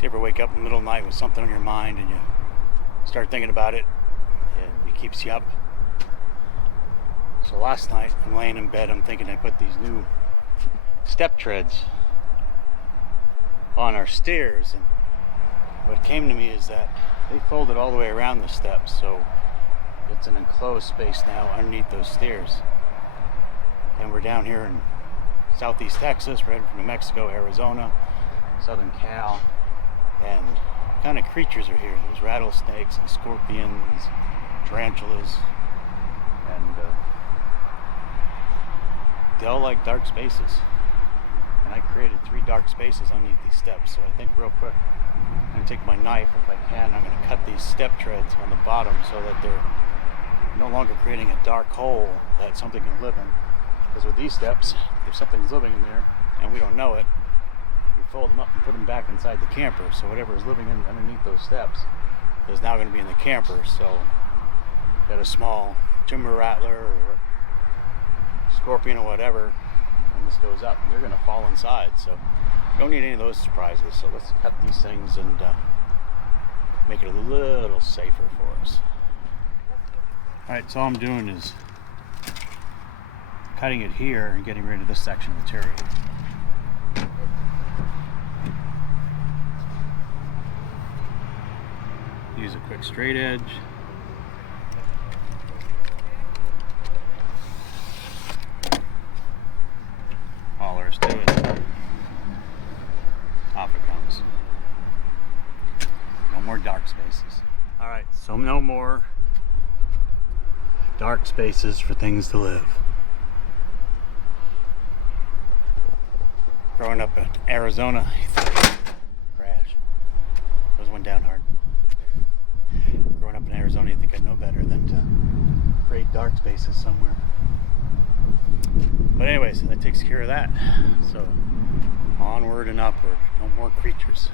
So you ever wake up in the middle of the night with something on your mind and you start thinking about it and it keeps you up? So last night I'm laying in bed, I'm thinking I put these new step treads on our stairs, and what came to me is that they folded all the way around the steps, so it's an enclosed space now underneath those stairs. And we're down here in southeast Texas, right from New Mexico, Arizona, southern Cal, and what kind of creatures are here? There's rattlesnakes and scorpions, tarantulas, and they all like dark spaces. And I created 3 dark spaces underneath these steps, so I think real quick I'm going to take my knife, if I can, I'm going to cut these step treads on the bottom so that they're no longer creating a dark hole that something can live in. Because with these steps, if something's living in there and we don't know it, we fold them up and put them back inside the camper. So whatever is living in underneath those steps is now going to be in the camper. So got a small timber rattler or scorpion or whatever, and this goes up, and they're going to fall inside. So don't need any of those surprises. So let's cut these things and make it a little safer for us. Alright, so all I'm doing is cutting it here and getting rid of this section of material. Use a quick straight edge. All there is to it. Off it comes. No more dark spaces. Alright, so no more dark spaces for things to live. Growing up in Arizona, crash. Those went down hard. Growing up in Arizona, you think I know better than to create dark spaces somewhere. But anyways, that takes care of that. So onward and upward. No more creatures.